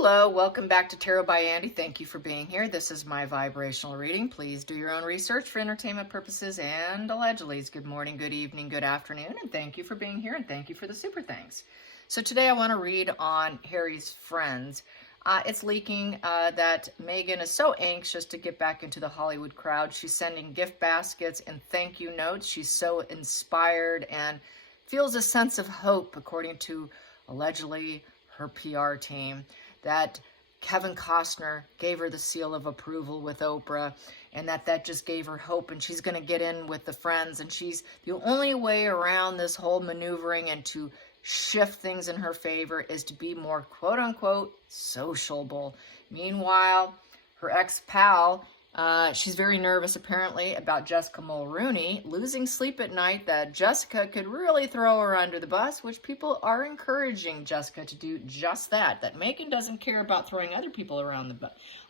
Hello, welcome back to Tarot by Andy. Thank you for being here. This is my vibrational reading. Please do your own research for entertainment purposes and allegedly. Good morning, good evening, good afternoon, and thank you for being here and thank you for the super thanks. So today I want to read on Harry's friends. It's leaking that Meghan is so anxious to get back into the Hollywood crowd. She's sending gift baskets and thank you notes. She's so inspired and feels a sense of hope, according to allegedly her PR team, that Kevin Costner gave her the seal of approval with Oprah, and that just gave her hope, and she's going to get in with the friends, and she's the only way around this whole maneuvering and to shift things in her favor is to be more quote-unquote sociable. Meanwhile, her ex-pal, she's very nervous apparently about Jessica Mulroney losing sleep at night, that Jessica could really throw her under the bus, which people are encouraging Jessica to do just that. That Meghan doesn't care about throwing other people around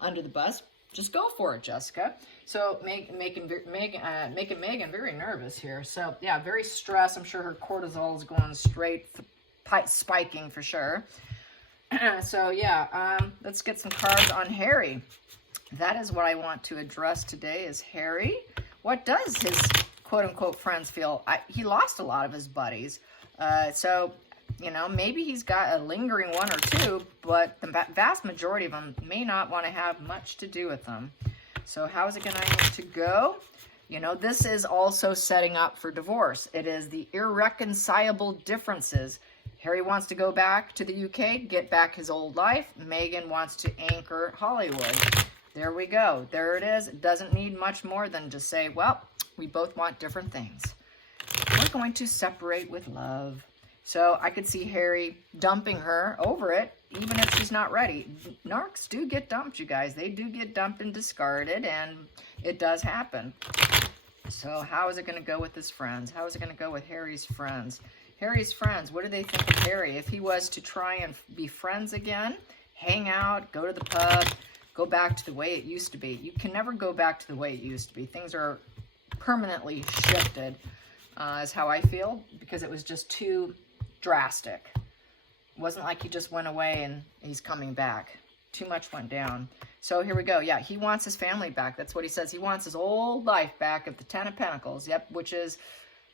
under the bus. Just go for it, Jessica. So making Meghan very nervous here. So yeah, very stressed. I'm sure her cortisol is going straight spiking for sure. So yeah, let's get some cards on Harry. That is what I want to address today is Harry. What does his quote-unquote friends feel? He lost a lot of his buddies. So, you know, maybe he's got a lingering one or two, but the vast majority of them may not want to have much to do with them. So how is it going to go? You know, this is also setting up for divorce. It is the irreconcilable differences. Harry wants to go back to the UK, get back his old life. Meghan wants to anchor Hollywood. There we go. There it is. It doesn't need much more than to say, well, we both want different things. We're going to separate with love. So I could see Harry dumping her over it, even if she's not ready. Narcs do get dumped, you guys. They do get dumped and discarded, and it does happen. So how is it going to go with his friends? How is it going to go with Harry's friends? Harry's friends, what do they think of Harry? If he was to try and be friends again, hang out, go to the pub, go back to the way it used to be. You can never go back to the way it used to be. Things are permanently shifted, is how I feel, because it was just too drastic. It wasn't like he just went away and he's coming back. Too much went down. So here we go. Yeah, he wants his family back. That's what he says. He wants his old life back of the Ten of Pentacles. Yep, which is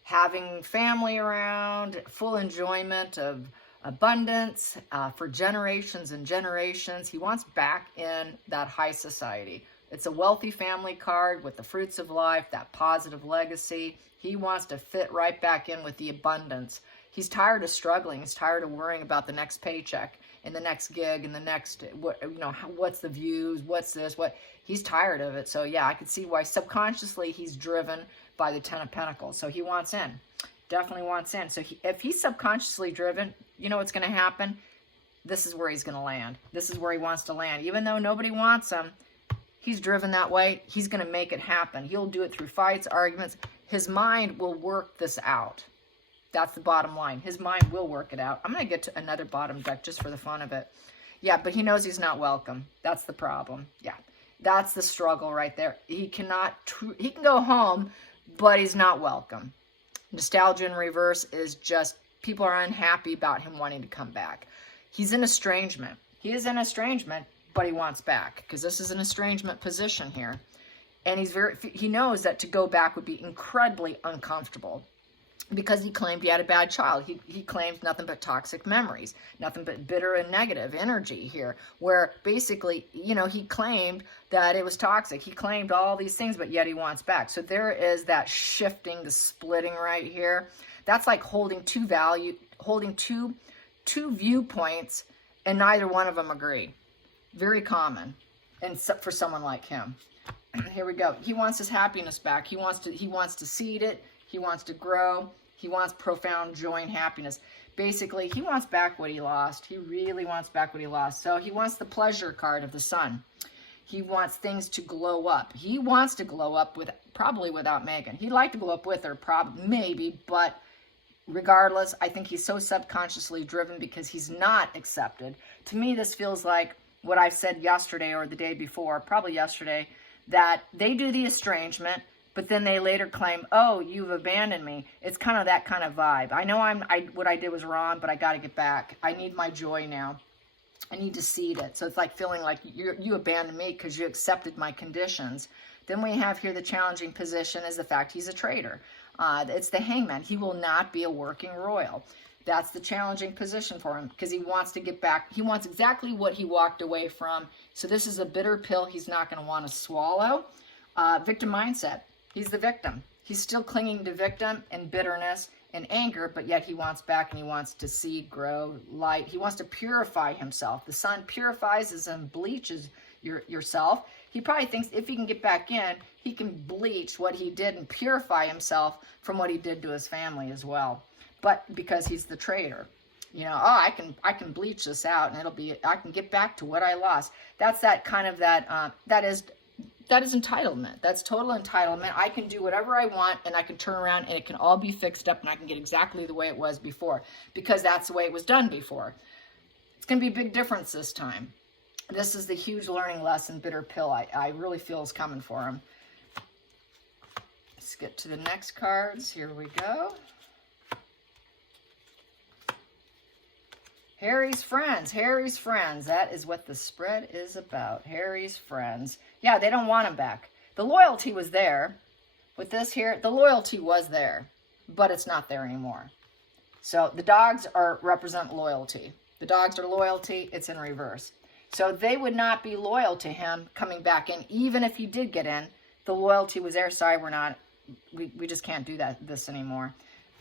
having family around, full enjoyment of abundance for generations and generations. He wants back in that high society. It's a wealthy family card with the fruits of life, that positive legacy. He wants to fit right back in with the abundance. He's tired of struggling. He's tired of worrying about the next paycheck and the next gig and the next, what's the views, what's this, what. He's tired of it. So yeah, I could see why subconsciously he's driven by the Ten of Pentacles. So he wants in. Definitely wants in. So if he's subconsciously driven, you know what's going to happen? This is where he's going to land. This is where he wants to land. Even though nobody wants him, he's driven that way. He's going to make it happen. He'll do it through fights, arguments. His mind will work this out. That's the bottom line. His mind will work it out. I'm going to get to another bottom deck just for the fun of it. Yeah, but he knows he's not welcome. That's the problem. Yeah, that's the struggle right there. He can go home, but he's not welcome. Nostalgia in reverse is just people are unhappy about him wanting to come back. He's in estrangement. He is in estrangement, but he wants back because this is an estrangement position here. And he knows that to go back would be incredibly uncomfortable because he claimed he had a bad child. He claimed nothing but toxic memories, nothing but bitter and negative energy here, where basically, you know, he claimed that it was toxic. He claimed all these things, but yet he wants back. So there is that shifting, the splitting right here. That's like holding two viewpoints, and neither one of them agree. Very common, and for someone like him. Here we go. He wants his happiness back. He wants to seed it. He wants to grow. He wants profound joy and happiness. Basically, he wants back what he lost. He really wants back what he lost. So he wants the pleasure card of the sun. He wants things to glow up. He wants to glow up probably without Meghan. He'd like to glow up with her, maybe, but regardless, I think he's so subconsciously driven because he's not accepted. To me, this feels like what I've said yesterday or the day before, probably yesterday, that they do the estrangement, but then they later claim, oh, you've abandoned me. It's kind of that kind of vibe. I know what I did was wrong, but I got to get back. I need my joy now. and you decede it. So it's like feeling like you abandoned me because you accepted my conditions. Then we have here the challenging position is the fact he's a traitor. It's the hangman. He will not be a working royal. That's the challenging position for him because he wants to get back. He wants exactly what he walked away from. So this is a bitter pill he's not going to want to swallow. Victim mindset. He's the victim. He's still clinging to victim and bitterness and anger, but yet he wants back and he wants to see, grow, light. He wants to purify himself. The sun purifies and bleaches yourself. He probably thinks if he can get back in, he can bleach what he did and purify himself from what he did to his family as well. But because he's the traitor, you know, oh, I can bleach this out and I can get back to what I lost. That's that kind of that is entitlement. That's total entitlement. I can do whatever I want and I can turn around and it can all be fixed up and I can get exactly the way it was before because that's the way it was done before. It's going to be a big difference this time. This is the huge learning lesson, bitter pill, I really feel is coming for him. Let's get to the next cards. Here we go. Harry's friends. Harry's friends. That is what the spread is about. Harry's friends. Yeah, they don't want him back. The loyalty was there. With this here, the loyalty was there, but it's not there anymore. So the dogs represent loyalty. The dogs are loyalty. It's in reverse. So they would not be loyal to him coming back in, even if he did get in. The loyalty was there. Sorry, we just can't do this anymore.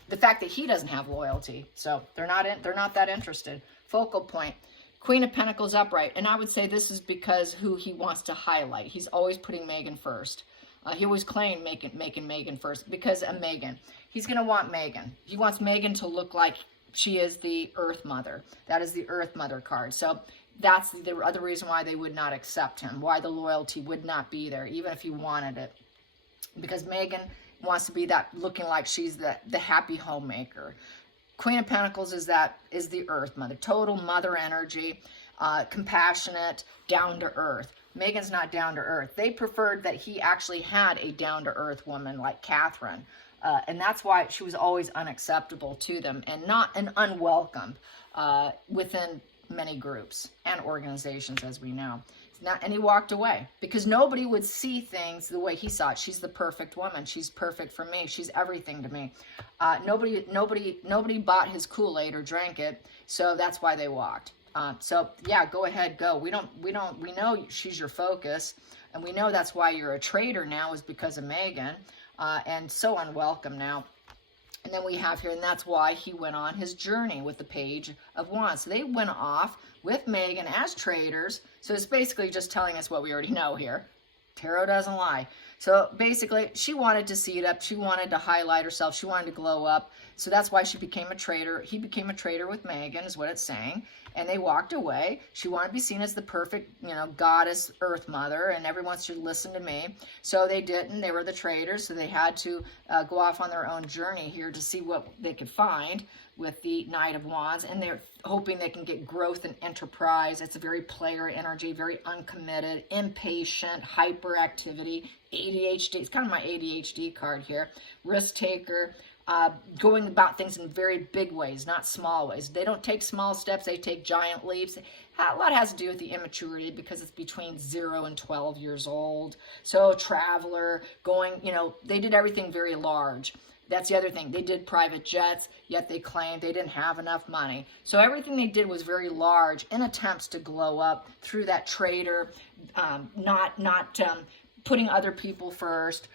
The fact that he doesn't have loyalty, so they're not that interested. Focal point, Queen of Pentacles upright, and I would say this is because who he wants to highlight. He's always putting Meghan first. He always claimed making Meghan first because of Meghan. He's going to want Meghan. He wants Meghan to look like she is the Earth Mother. That is the Earth Mother card. So that's the other reason why they would not accept him, why the loyalty would not be there, even if he wanted it. Because Meghan wants to be that, looking like she's the happy homemaker. Queen of Pentacles is the Earth Mother, total mother energy, compassionate, down to earth. Meghan's not down to earth. They preferred that he actually had a down to earth woman like Catherine, and that's why she was always unacceptable to them and not an unwelcome within many groups and organizations, as we know. And he walked away because nobody would see things the way he saw it. She's the perfect woman. She's perfect for me. She's everything to me. Nobody bought his Kool-Aid or drank it, so that's why they walked. So yeah, go ahead, go. We know she's your focus, and we know that's why you're a traitor now is because of Meghan, and so unwelcome now. And then we have here, and that's why he went on his journey with the Page of Wands. So they went off with Meghan as traitors. So it's basically just telling us what we already know here. Tarot doesn't lie. So basically, she wanted to see it up. She wanted to highlight herself. She wanted to glow up. So that's why she became a traitor. He became a traitor with Meghan, is what it's saying. And they walked away. She wanted to be seen as the perfect, goddess, Earth Mother, and everyone should listen to me. So they didn't. They were the traitors. So they had to go off on their own journey here to see what they could find with the Knight of Wands. And they're hoping they can get growth and enterprise. It's a very player energy, very uncommitted, impatient, hyperactivity, ADHD. It's kind of my ADHD card here. Risk taker. Going about things in very big ways, not small ways. They don't take small steps, they take giant leaps. A lot has to do with the immaturity because it's between 0 and 12 years old. So traveler, they did everything very large. That's the other thing. They did private jets, yet they claimed they didn't have enough money. So everything they did was very large in attempts to glow up through that traitor, not putting other people first.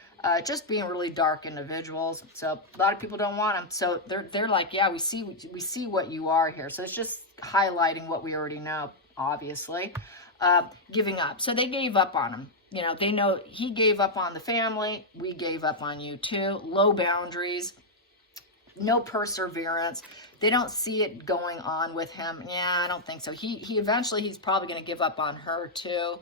Just being really dark individuals. So a lot of people don't want them. So they're like, yeah, we see what you are here. So it's just highlighting what we already know, obviously. Giving up. So they gave up on him. They know he gave up on the family. We gave up on you too. Low boundaries. No perseverance. They don't see it going on with him. Yeah, I don't think so. He eventually, he's probably going to give up on her too,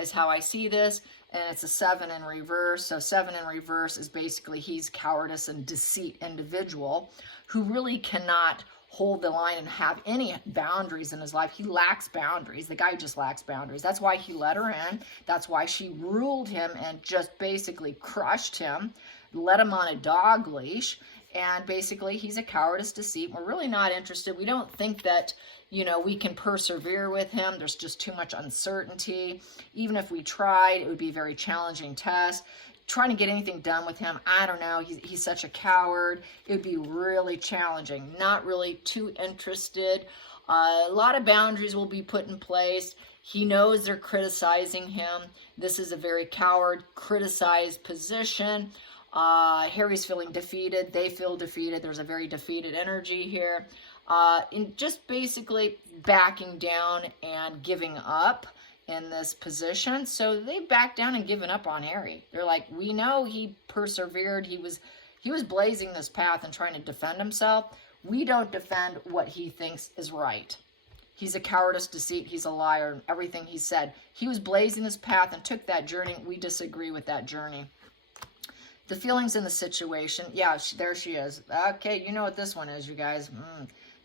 is how I see this. And it's a 7 in reverse. So 7 in reverse is basically he's cowardice and deceit individual who really cannot hold the line and have any boundaries in his life. He lacks boundaries. The guy just lacks boundaries. That's why he let her in. That's why she ruled him and just basically crushed him, let him on a dog leash. And basically he's a cowardice, deceit. We're really not interested. We don't think that you know, we can persevere with him. There's just too much uncertainty. Even if we tried, it would be a very challenging test. Trying to get anything done with him, I don't know. He's such a coward. It would be really challenging. Not really too interested. A lot of boundaries will be put in place. He knows they're criticizing him. This is a very coward, criticized position. Harry's feeling defeated. They feel defeated. There's a very defeated energy here. In just basically backing down and giving up in this position. So they backed down and given up on Harry. They're like, we know he persevered. He was blazing this path and trying to defend himself. We don't defend what he thinks is right. He's a cowardice, deceit. He's a liar. Everything he said. He was blazing this path and took that journey. We disagree with that journey. The feelings in the situation. Yeah, there she is. Okay, you know what this one is, you guys.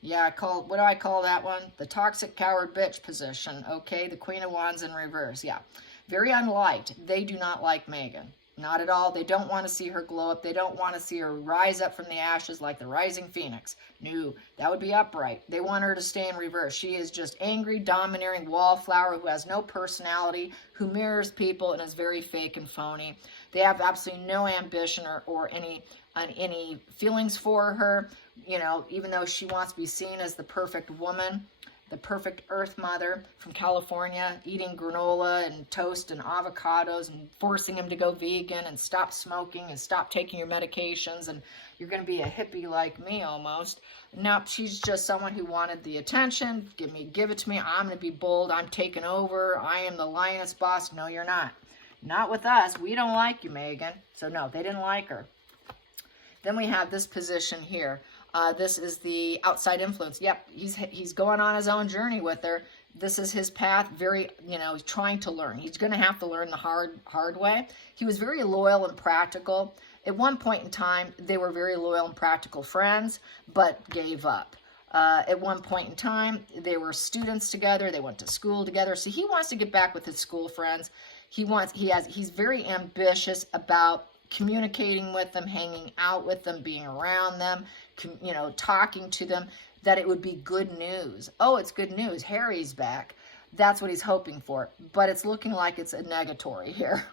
Yeah, what do I call that one? The toxic coward bitch position. Okay, the Queen of Wands in reverse. Yeah, very unliked. They do not like Meghan. Not at all. They don't want to see her glow up. They don't want to see her rise up from the ashes like the rising phoenix. No, that would be upright. They want her to stay in reverse. She is just angry, domineering wallflower who has no personality, who mirrors people and is very fake and phony. They have absolutely no ambition or any feelings for her. You know, even though she wants to be seen as the perfect woman, the perfect earth mother from California, eating granola and toast and avocados and forcing him to go vegan and stop smoking and stop taking your medications and you're going to be a hippie like me almost. No, she's just someone who wanted the attention. Give it to me. I'm going to be bold. I'm taking over. I am the lioness boss. No, you're not. Not with us. We don't like you, Meghan. So no, they didn't like her. Then we have this position here. This is the outside influence. Yep, he's going on his own journey with her. This is his path, very, you know, trying to learn. He's going to have to learn the hard way. He was very loyal and practical. At one point in time, they were very loyal and practical friends, but gave up. At one point in time, they were students together. They went to school together. So he wants to get back with his school friends. He's very ambitious about communicating with them, hanging out with them, being around them, you know, talking to them, that it would be good news. Oh, it's good news. Harry's back. That's what he's hoping for. But it's looking like it's a negatory here.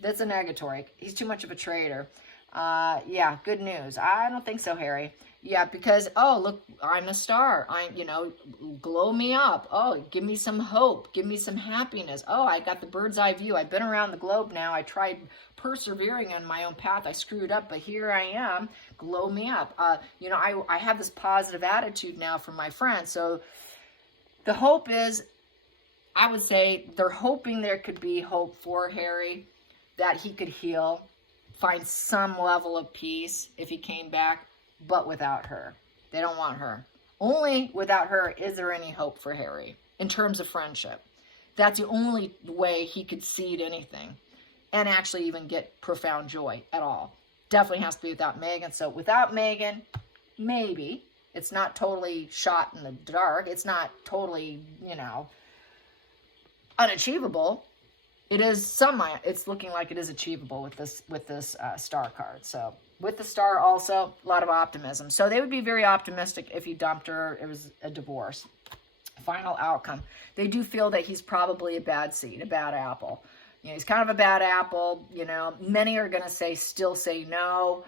That's a negatory. He's too much of a traitor. Yeah, good news. I don't think so, Harry. Yeah, because, oh, look, I'm a star. You know, glow me up. Oh, give me some hope. Give me some happiness. Oh, I got the bird's eye view. I've been around the globe now. I tried persevering on my own path. I screwed up, but here I am. Glow me up. You know, I have this positive attitude now from my friends. So the hope is, I would say they're hoping there could be hope for Harry, that he could heal, find some level of peace if he came back. But without her. They don't want her. Only without her is there any hope for Harry in terms of friendship. That's the only way he could seed anything and actually even get profound joy at all. Definitely has to be without Meghan. So without Meghan, maybe. It's not totally shot in the dark. It's not totally, you know, unachievable. It is it's looking like it is achievable with this star card. So with the star also, a lot of optimism. So they would be very optimistic if he dumped her. It was a divorce. Final outcome. They do feel that he's probably a bad seed, a bad apple. You know, he's kind of a bad apple. You know, many are going to still say no.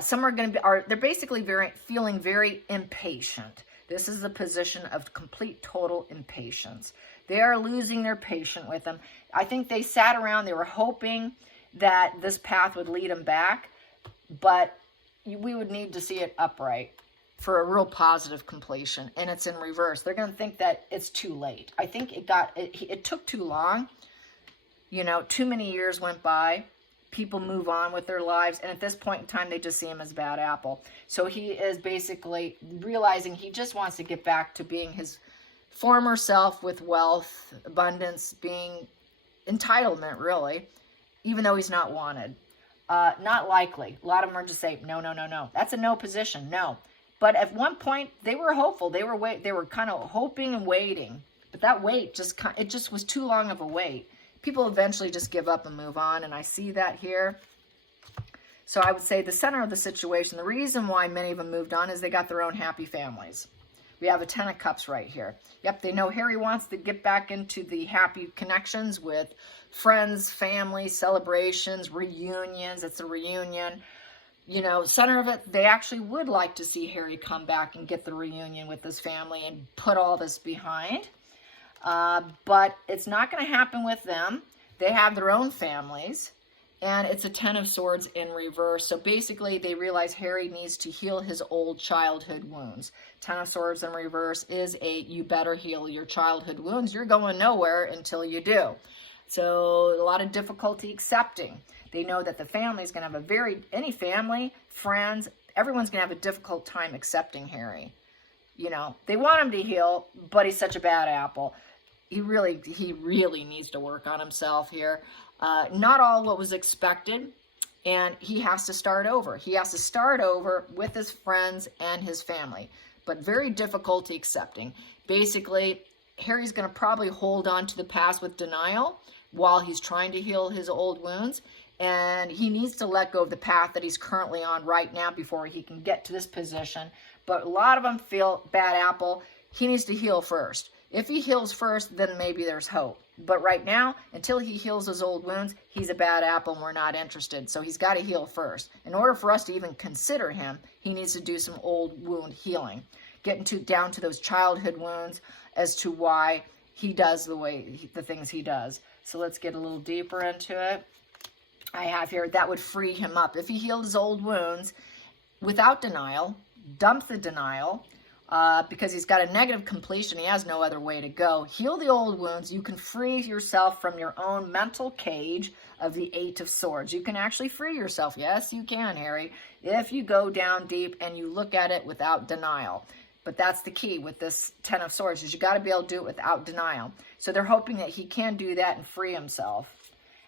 Some are going to be, they're basically feeling very impatient. This is a position of complete, total impatience. They are losing their patience with him. I think they sat around, they were hoping that this path would lead them back, but we would need to see it upright for a real positive completion, and it's in reverse. They're going to think that it's too late. I think it took too long. You know, too many years went by. People move on with their lives, and at this point in time, they just see him as bad apple. So he is basically realizing he just wants to get back to being his former self with wealth, abundance, being entitlement, really, even though he's not wanted. Not likely. A lot of them are just say, no, no, no, no. That's a no position, no. But at one point, they were hopeful. They were kind of hoping and waiting. But that wait just was too long of a wait. People eventually just give up and move on, and I see that here. So I would say the center of the situation, the reason why many of them moved on is they got their own happy families. We have a Ten of Cups right here. Yep, they know Harry wants to get back into the happy connections with friends, family, celebrations, reunions. It's a reunion. You know, center of it, they actually would like to see Harry come back and get the reunion with his family and put all this behind. But it's not going to happen with them. They have their own families. And it's a Ten of Swords in reverse. So basically, they realize Harry needs to heal his old childhood wounds. Ten of Swords in reverse is you better heal your childhood wounds. You're going nowhere until you do. So a lot of difficulty accepting. They know that the family is going to have any family, friends, everyone's going to have a difficult time accepting Harry. You know, they want him to heal, but he's such a bad apple. He really needs to work on himself here. Not all what was expected, and he has to start over. He has to start over with his friends and his family, but very difficulty accepting. Basically, Harry's going to probably hold on to the past with denial while he's trying to heal his old wounds, and he needs to let go of the path that he's currently on right now before he can get to this position. But a lot of them feel bad apple. He needs to heal first. If he heals first, then maybe there's hope. But right now, until he heals his old wounds, he's a bad apple and we're not interested. So he's got to heal first. In order for us to even consider him, he needs to do some old wound healing. Getting down to those childhood wounds as to why he does the things he does. So let's get a little deeper into it. I have here, that would free him up. If he healed his old wounds without denial, dump the denial, because he's got a negative completion. He has no other way to go. Heal the old wounds. You can free yourself from your own mental cage of the Eight of Swords. You can actually free yourself. Yes, you can, Harry, if you go down deep and you look at it without denial. But that's the key with this Ten of Swords, is you got to be able to do it without denial. So they're hoping that he can do that and free himself.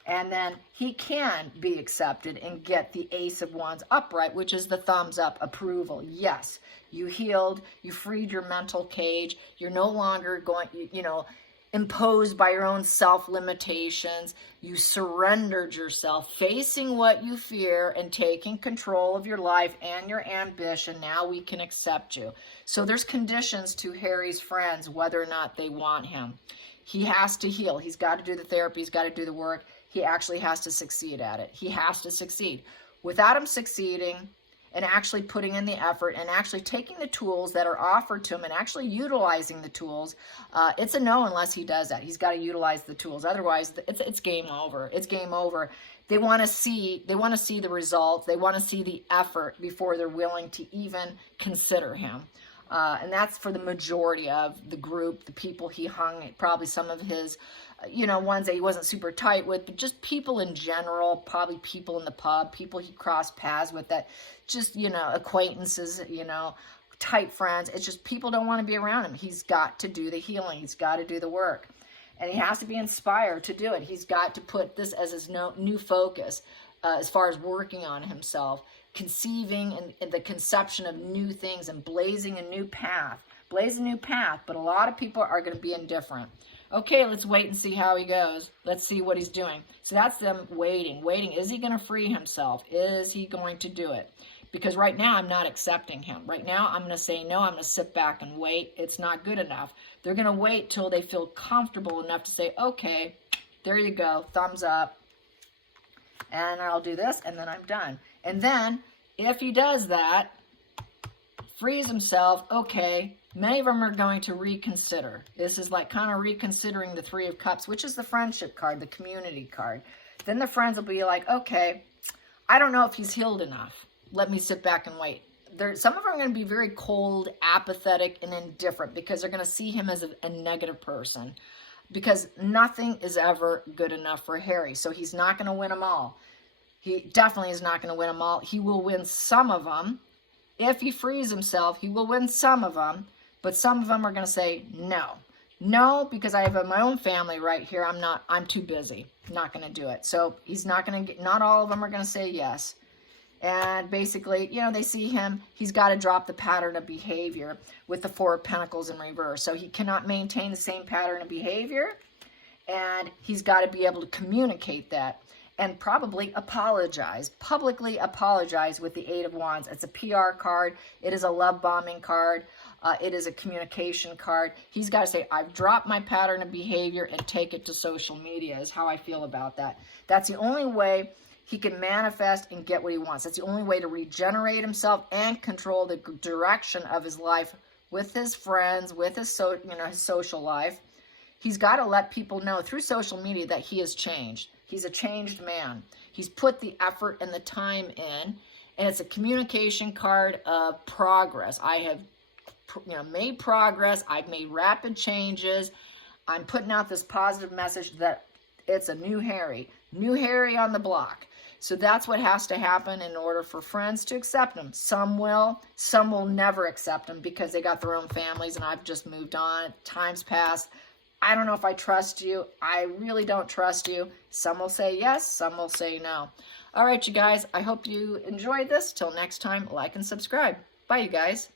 And then he can be accepted and get the Ace of Wands upright, which is the thumbs up approval. Yes, you healed, you freed your mental cage. You're no longer going, imposed by your own self-limitations. You surrendered yourself, facing what you fear and taking control of your life and your ambition. Now we can accept you. So there's conditions to Harry's friends, whether or not they want him. He has to heal. He's got to do the therapy. He's got to do the work. He actually has to succeed at it. He has to succeed. Without him succeeding and actually putting in the effort and actually taking the tools that are offered to him and actually utilizing the tools, it's a no unless he does that. He's got to utilize the tools. Otherwise, it's game over. It's game over. They want to see the results. They want to see the effort before they're willing to even consider him. And that's for the majority of the group, the people he hung, probably some of his, ones that he wasn't super tight with, but just people in general, probably people in the pub, people he crossed paths with that just, acquaintances, tight friends. It's just people don't want to be around him. He's got to do the healing. He's got to do the work. And he has to be inspired to do it. He's got to put this as his new focus as far as working on himself, conceiving and the conception of new things and blazing a new path. Blaze a new path, but a lot of people are going to be indifferent. Okay, let's wait and see how he goes. Let's see what he's doing. So that's them waiting. Is he going to free himself? Is he going to do it? Because right now, I'm not accepting him. Right now, I'm going to say no. I'm going to sit back and wait. It's not good enough. They're going to wait till they feel comfortable enough to say, okay, there you go, thumbs up. And I'll do this, and then I'm done. And then, if he does that, frees himself, okay, many of them are going to reconsider. This is like kind of reconsidering the Three of Cups, which is the friendship card, the community card. Then the friends will be like, okay, I don't know if he's healed enough. Let me sit back and wait. Some of them are going to be very cold, apathetic, and indifferent because they're going to see him as a negative person. Because nothing is ever good enough for Harry. So he's not going to win them all. He definitely is not going to win them all. He will win some of them. If he frees himself, he will win some of them. But some of them are going to say no. No, because I have my own family right here. I'm too busy. Not going to do it. So he's not going to not all of them are going to say yes. And basically, they see him, he's got to drop the pattern of behavior with the Four of Pentacles in reverse. So he cannot maintain the same pattern of behavior, and he's got to be able to communicate that and probably apologize, publicly apologize with the Eight of Wands. It's a PR card. It is a love bombing card. It is a communication card. He's got to say, I've dropped my pattern of behavior and take it to social media is how I feel about that. That's the only way he can manifest and get what he wants. That's the only way to regenerate himself and control the direction of his life with his friends, with his, his social life. He's got to let people know through social media that he has changed. He's a changed man. He's put the effort and the time in, and it's a communication card of progress. I have made progress. I've made rapid changes. I'm putting out this positive message that it's a new Harry on the block. So that's what has to happen in order for friends to accept him. Some will never accept him because they got their own families and I've just moved on. Time's passed. I don't know if I trust you. I really don't trust you. Some will say yes, some will say no. All right, you guys, I hope you enjoyed this. Till next time, like and subscribe. Bye, you guys.